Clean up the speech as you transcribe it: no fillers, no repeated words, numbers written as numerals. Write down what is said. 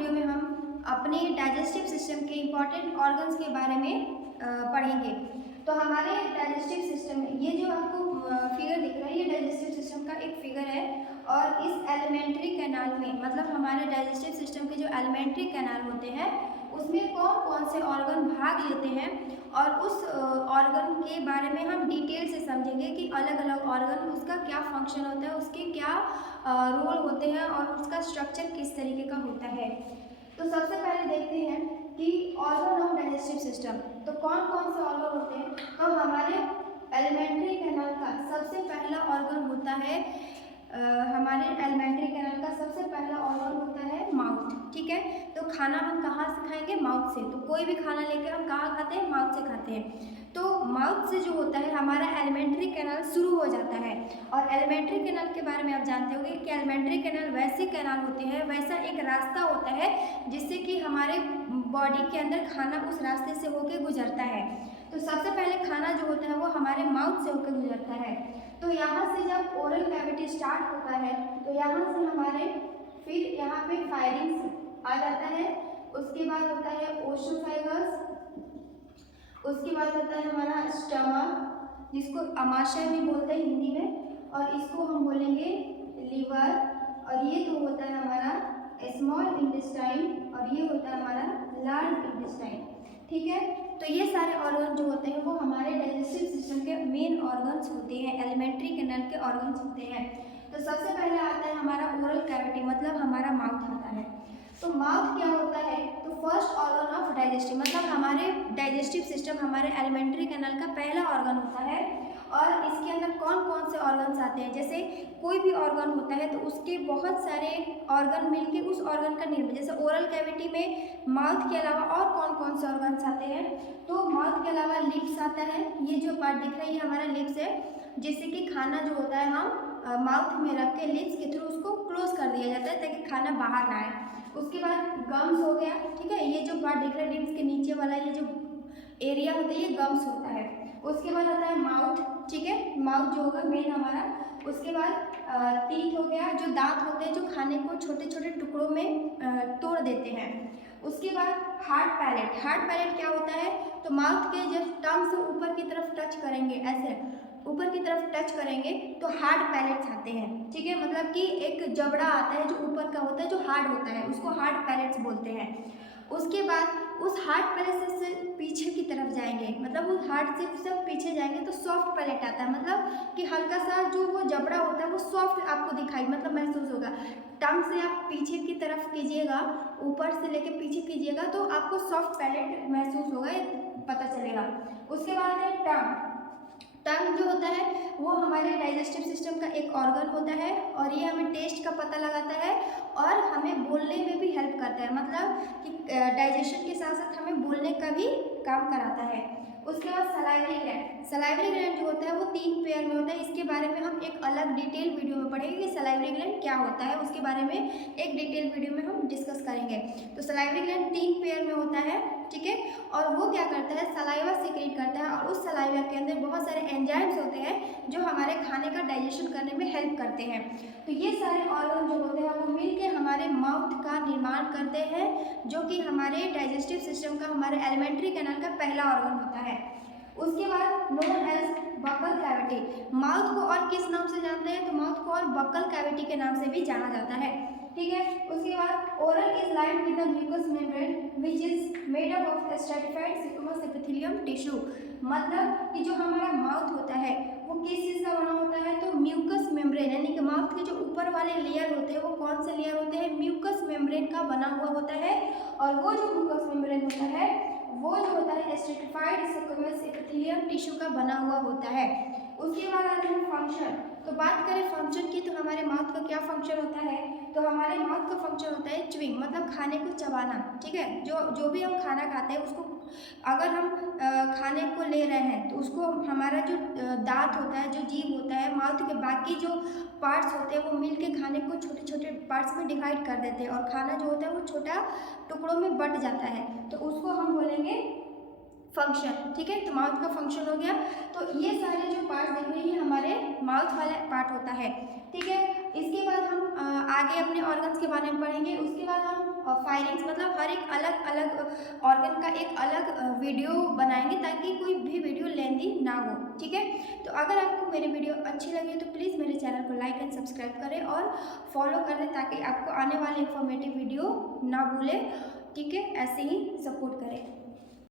Video में हम अपने डाइजेस्टिव सिस्टम के इम्पॉर्टेंट ऑर्गन्स के बारे में पढ़ेंगे। तो हमारे डाइजेस्टिव सिस्टम में ये जो आपको फिगर दिख रहा है, ये डाइजेस्टिव सिस्टम का एक फिगर है। और इस एलिमेंट्री कैनाल में, मतलब हमारे डाइजेस्टिव सिस्टम के जो एलिमेंट्री कैनाल होते हैं उसमें कौन कौन से ऑर्गन भाग लेते हैं, और उस ऑर्गन के बारे में हम डिटेल से समझेंगे कि अलग अलग ऑर्गन उसका क्या फंक्शन होता है, उसके क्या रोल होते हैं और उसका स्ट्रक्चर किस तरीके का होता है। तो सबसे पहले देखते हैं कि ऑर्गन ऑफ डाइजेस्टिव सिस्टम, तो कौन कौन से ऑर्गन होते हैं। तो हमारे एलिमेंट्री कैनाल का सबसे पहला ऑर्गन होता है, हमारे एलिमेंट्री कैनाल का सबसे पहला ऑर्गन होता है माउथ। ठीक है, तो खाना हम कहाँ से खाएंगे? माउथ से। तो कोई भी खाना लेकर हम कहाँ खाते हैं? माउथ से खाते हैं। तो माउथ से जो होता है हमारा एलिमेंट्री कैनाल शुरू हो जाता है। और एलिमेंट्री कैनाल के बारे में आप जानते होंगे कि एलिमेंट्री कैनाल वैसे कैनाल होते हैं, वैसा एक रास्ता होता है जिससे कि हमारे बॉडी के अंदर खाना उस रास्ते से होकर गुजरता है। तो सबसे पहले खाना जो होता है वो हमारे माउथ से होकर गुजरता है। तो यहाँ से जब ओरल कैविटी स्टार्ट होता है तो यहाँ से हमारे फिर यहाँ पे फायरिंग्स आ जाता है। उसके बाद होता है ओसोफेगस, उसके बाद होता है हमारा स्टमक, जिसको अमाशय भी बोलते हैं हिंदी में, और इसको हम बोलेंगे लीवर, और ये तो होता है हमारा स्मॉल इंटेस्टाइन, और ये होता है हमारा लार्ज इंटेस्टाइन। ठीक है, तो ये सारे ऑर्गन जो होते हैं वो हमारे डाइजेस्टिव सिस्टम के मेन ऑर्गन्स होते हैं, एलिमेंट्री कैनाल के ऑर्गन्स होते हैं। तो सबसे पहले आता है हमारा ओरल कैविटी, मतलब हमारा माउथ आता है। तो माउथ क्या होता है? तो फर्स्ट ऑर्गन ऑफ डाइजेस्टिव, मतलब हमारे डाइजेस्टिव सिस्टम, हमारे एलिमेंट्री कैनाल का पहला ऑर्गन होता है। और इसके अंदर कौन कौन से ऑर्गन्स आते हैं? जैसे कोई भी ऑर्गन होता है तो उसके बहुत सारे ऑर्गन मिलके उस ऑर्गन का निर्माण, जैसे ओरल कैविटी में माउथ के अलावा और कौन कौन से ऑर्गन्स आते हैं? तो माउथ के अलावा लिप्स आता है, ये जो पार्ट दिख रहा है ये हमारा लिप्स है, जिससे कि खाना जो होता है हम माउथ में रख के लिप्स के थ्रू उसको क्लोज कर दिया जाता है ताकि खाना बाहर ना आए। उसके बाद गम्स हो गया। ठीक है, ये जो पार्ट दिख रहा है लिप्स के नीचे वाला, ये जो एरिया होता है ये गम्स होता है। उसके बाद आता है माउथ। ठीक है, माउथ जो होगा मेन हमारा। उसके बाद टीथ हो गया, जो दांत होते हैं जो खाने को छोटे छोटे टुकड़ों में तोड़ देते हैं। उसके बाद हार्ड पैलेट। हार्ड पैलेट क्या होता है? तो माउथ के जब टंग से ऊपर की तरफ टच करेंगे, ऐसे ऊपर की तरफ टच करेंगे तो हार्ड पैलेट्स आते हैं। ठीक है, मतलब कि एक जबड़ा आता है जो ऊपर का होता है, जो हार्ड होता है, उसको हार्ड पैलेट्स बोलते हैं। उसके बाद उस हार्ड पैलेट से पीछे की तरफ जाएंगे, मतलब उस हार्ड से सब पीछे जाएंगे तो सॉफ्ट पैलेट आता है, मतलब कि हल्का सा जो वो जबड़ा होता है वो सॉफ्ट आपको दिखाई, मतलब महसूस होगा। टंग से आप पीछे की तरफ कीजिएगा, ऊपर से लेके पीछे कीजिएगा तो आपको सॉफ्ट पैलेट महसूस होगा, ये पता चलेगा। उसके बाद है टंग। टंग जो होता है वो हमारे डाइजेस्टिव सिस्टम का एक ऑर्गन होता है, और ये हमें टेस्ट का पता लगाता है और हमें बोलने में भी हेल्प करता है, मतलब कि डाइजेशन के साथ साथ हमें बोलने का भी काम कराता है। उसके बाद सलाइवरी ग्लैंड। सलाइवरी ग्लैंड जो होता है वो 3 पेयर में होता है। इसके बारे में हम एक अलग डिटेल वीडियो में पढ़ेंगे कि सलाइवरी ग्लैंड क्या होता है, उसके बारे में एक डिटेल वीडियो में हम डिस्कस करेंगे। तो सलाइवरी ग्लैंड 3 पेयर में होता है। ठीक है, और वो क्या करता है? सलाइवा सीक्रेट करता है, और उस सलाइवा के अंदर बहुत सारे एंजाइम्स होते हैं जो हमारे खाने का डाइजेशन करने में हेल्प करते हैं। तो ये सारे ऑर्गन जो होते हैं वो मिलकर हमारे माउथ का निर्माण करते हैं, जो कि हमारे डाइजेस्टिव सिस्टम का, हमारे एलिमेंट्री कैनाल का पहला ऑर्गन होता है। उसके बाद known as buccal cavity. Mouth को और किस नाम से जानते हैं? तो माउथ को और बकल कैविटी के नाम से भी जाना जाता है। ठीक है, उसके बाद oral is lined with the mucous membrane which is made up of stratified squamous epithelium tissue. मतलब कि जो हमारा माउथ होता है वो किस चीज़ का बना होता है? तो म्यूकस मेम्ब्रेन, यानी कि माउथ के जो ऊपर वाले लेयर होते हैं वो कौन से लेयर होते हैं? म्यूकस मेम्ब्रेन का बना हुआ होता है। और वो जो म्यूकस मेम्ब्रेन होता है वो जो होता है स्ट्रैटिफाइड स्क्विमस एपिथेलियम टिश्यू का बना हुआ होता है। उसके बाद आते हैं फंक्शन। तो बात करें फंक्शन की, तो हमारे माउथ का क्या फंक्शन होता है? तो हमारे माउथ का फंक्शन होता है च्युइंग, मतलब खाने को चबाना। ठीक है, जो भी हम खाना खाते हैं उसको अगर हम खाने को ले रहे हैं तो उसको हमारा जो दांत होता है, जो जीभ होता है, माउथ के बाकी जो पार्ट्स होते हैं वो मिल के खाने को छोटे छोटे पार्ट्स में डिवाइड कर देते हैं, और खाना जो होता है वो छोटा टुकड़ों में बट जाता है, तो उसको हम बोलेंगे फंक्शन। ठीक है, तो माउथ का फंक्शन हो गया। तो ये सारे जो पार्ट दिख रहे हैं हमारे माउथ वाला पार्ट होता है। ठीक है, इसके बाद हम आगे अपने ऑर्गन्स के बारे में पढ़ेंगे। उसके बाद हम फायरिंग्स मतलब हर एक अलग अलग ऑर्गन का एक अलग वीडियो बनाएंगे ताकि कोई भी वीडियो लेंदी ना हो, ठीक है। तो अगर आपको मेरी वीडियो अच्छी लगी तो प्लीज़ मेरे चैनल को लाइक एंड सब्सक्राइब करें और फॉलो कर दें ताकि आपको आने वाले इंफॉर्मेटिव वीडियो ना भूलें, ठीक है। ऐसे ही सपोर्ट करें।